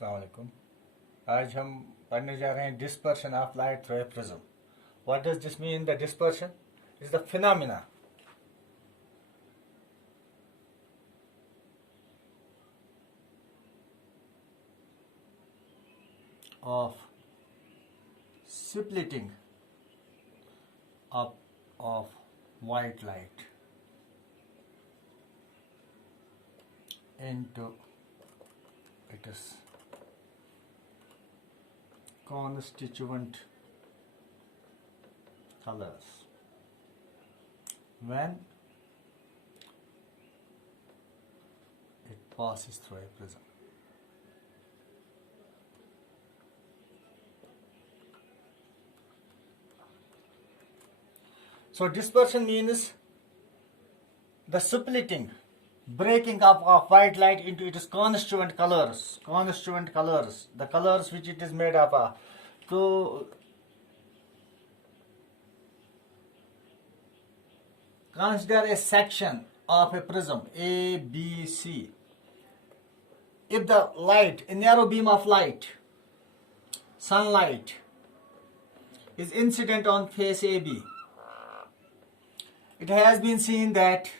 अस्सलाम वालेकुम। आज हम पढ़ने जा रहे हैं dispersion of light through a prism. What does this mean? The dispersion is the phenomena of splitting up of white light into its constituent colors when it passes through a prism. So dispersion means the splitting, breaking up of white light into its constituent colors, the colors which it is made up of. So consider a section of a prism A, B, C. If the light, a narrow beam of light, sunlight, is incident on face AB, it has been seen that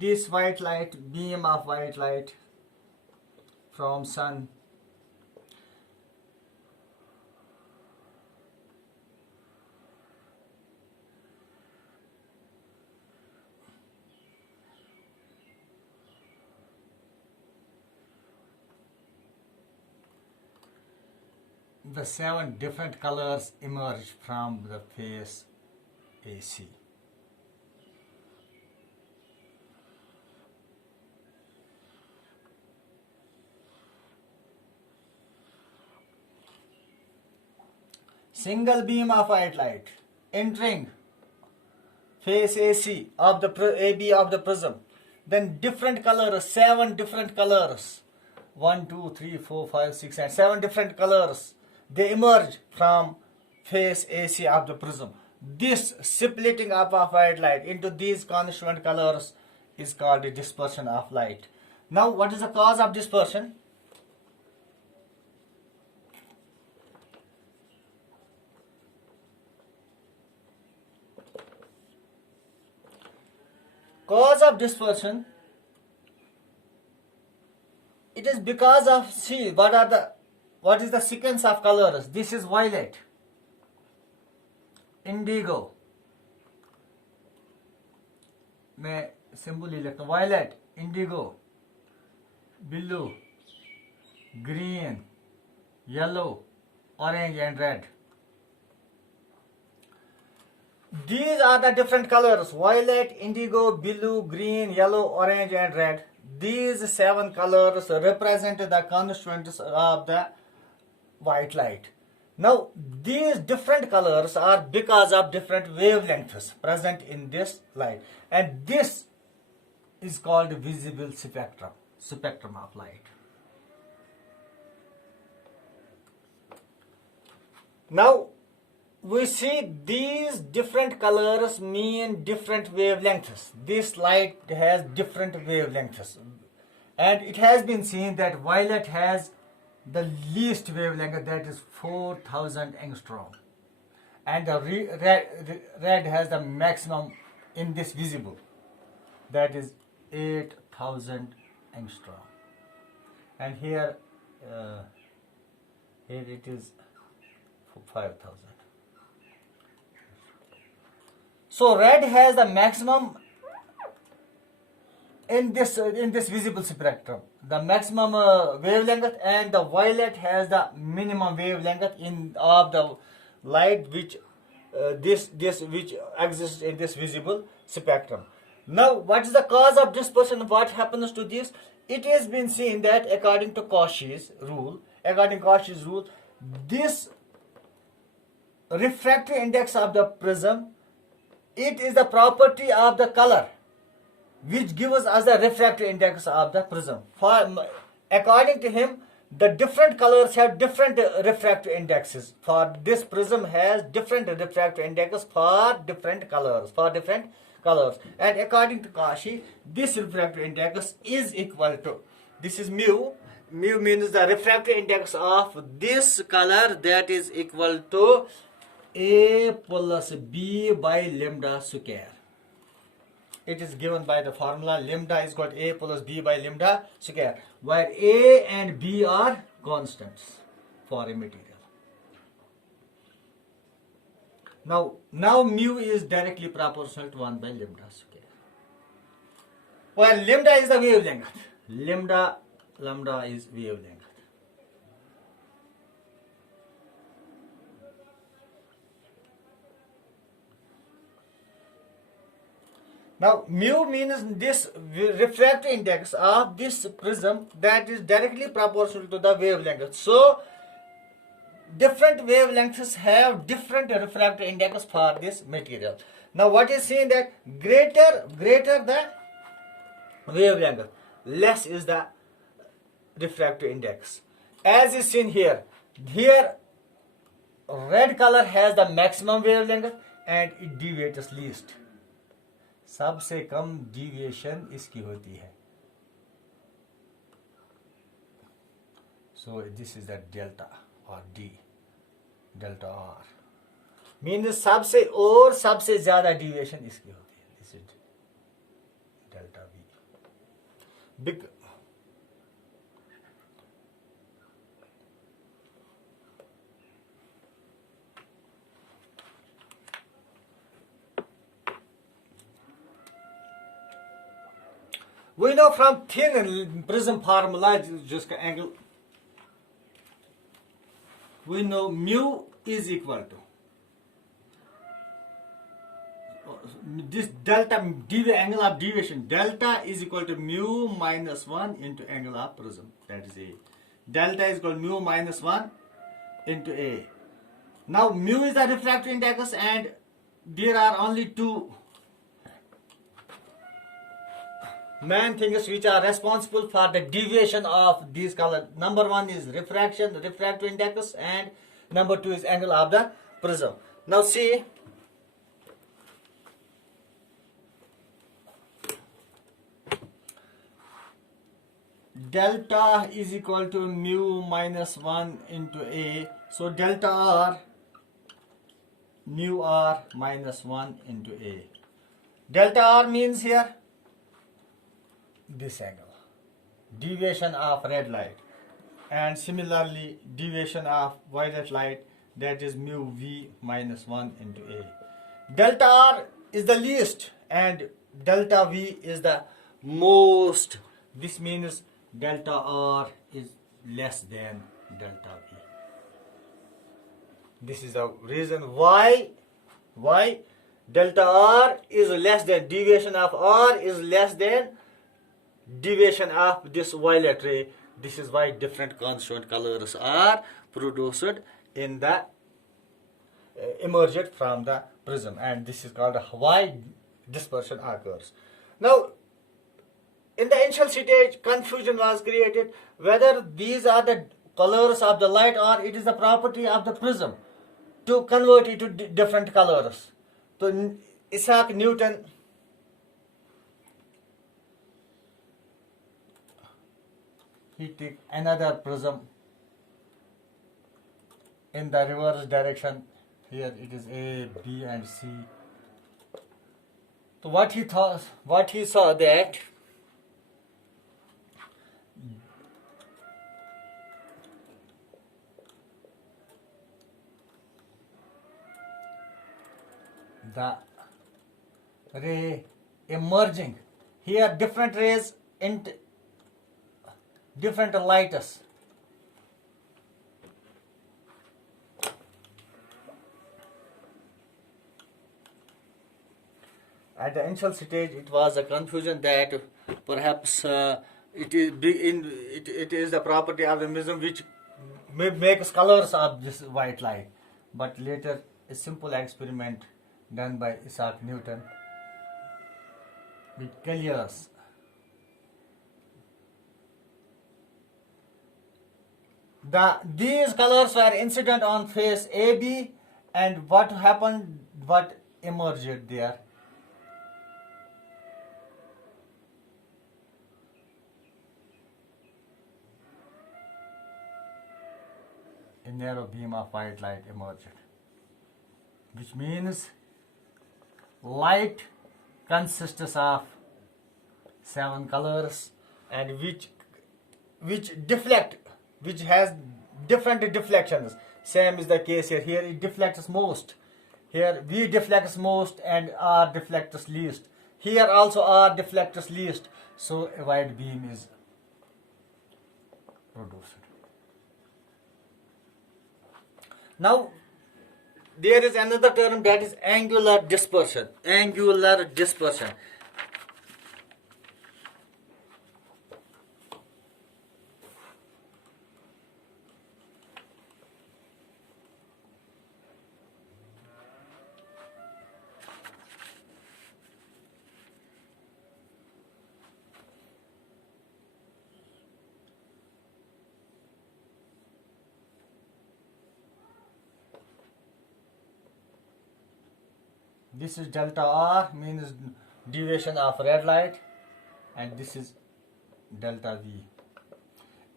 this white light, beam of white light from sun the 7 different colors emerge from the face AC. Single beam of white light entering face AC of the AB of the prism, then different colors, 7 different colors, 1, 2, 3, 4, 5, 6 and 7 different colors, they emerge from face AC of the prism. This splitting up of white light into these constituent colors is called the dispersion of light. Now what is the cause of dispersion? Cause of dispersion, it is because of, see, what is the sequence of colors? This is violet, indigo, मैं symbol ही लिखता हूँ, violet, indigo, blue, green, yellow, orange and red. These are the different colors: violet, indigo, blue, green, yellow, orange and red. These 7 colors represent the constituents of the white light. Now these different colors are because of different wavelengths present in this light, and this is called visible spectrum of light. Now we see these different colors mean different wavelengths. This light has different wavelengths, and it has been seen that violet has the least wavelength, that is 4000 angstrom, and the red has the maximum in this visible, that is 8000 angstrom, and here it is 5000. So red has the maximum in this visible spectrum, the maximum wavelength, and the violet has the minimum wavelength of the light which which exists in this visible spectrum. Now what is the cause of dispersion? What happens to this? It has been seen that according to Cauchy's rule, this refractor index of the prism, it is the property of the color which gives us the refractor index of the prism. According to him, the different colors have different refractor indexes. For this prism has different refractor indexes for different colors, for different colors. And according to Cauchy, this refractive index is equal to, this is mu. Mu means the refractive index of this color, that is equal to A plus B by lambda square. It is given by the formula lambda is equal to A plus B by lambda square, where A and B are constants for a material. Now mu is directly proportional to 1 by lambda square. Well, lambda is the wavelength. Lambda is wavelength. Now mu means this refractive index of this prism, that is directly proportional to the wavelength. So different wavelengths have different refractive index for this material. Now what is seen that greater the wavelength, less is the refractive index. As is seen here, red color has the maximum wavelength and it deviates least. सबसे कम deviation इसकी होती है. So this is the delta or D, delta R. Means सबसे ज़्यादा deviation इसकी होती है. This is delta V. Big. We know from thin prism formula, just angle, we know mu is equal to this delta angle of deviation. Delta is equal to mu minus 1 into angle of prism. That is A. Delta is equal to mu minus 1 into A. Now mu is the refractive index and there are only two main things which are responsible for the deviation of these colors. Number one is refraction, refractive index, and number two is angle of the prism. Now see, delta is equal to mu minus 1 into A. So delta R, mu R minus 1 into A. Delta R means here this angle, deviation of red light, and similarly deviation of violet light, that is mu V minus 1 into A. Delta R is the least and delta V is the most. This means delta R is less than delta V. This is the reason why delta R is less than, deviation of R is less than deviation of this violet ray. This is why different constituent colors are produced in the emerged from the prism, and this is called why dispersion occurs. Now in the initial stage, confusion was created whether these are the colors of the light or it is the property of the prism to convert it to different colors. So Isaac Newton he took another prism in the reverse direction. Here it is A, B and C. So what he saw that the ray emerging here, different rays in different lights. At the initial stage, it was a confusion that perhaps it is the property of the prism which makes colors of this white light. But later, a simple experiment done by Isaac Newton with Colourist these colors were incident on face AB, and what happened, what emerged there? narrow beam of white light emerged, which means light consists of 7 colors, and which deflect, which has different deflections. Same is the case here. Here it deflects most. Here V deflects most and R deflects least. Here also R deflects least. So a white beam is produced. Now there is another term, that is angular dispersion. Angular dispersion. This is delta R, means deviation of red light, and this is delta V.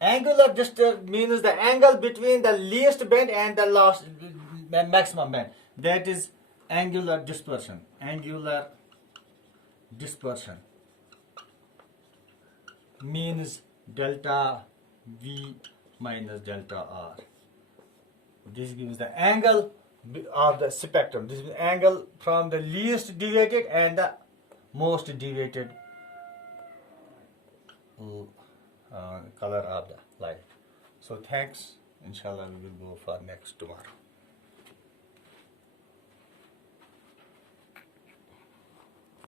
Angular dispersion means the angle between the least bend and the maximum bend. That is angular dispersion. Angular dispersion means delta V minus delta R. This gives the angle of the spectrum. This is the angle from the least deviated and the most deviated color of the light. So thanks. Inshallah we will go for next tomorrow.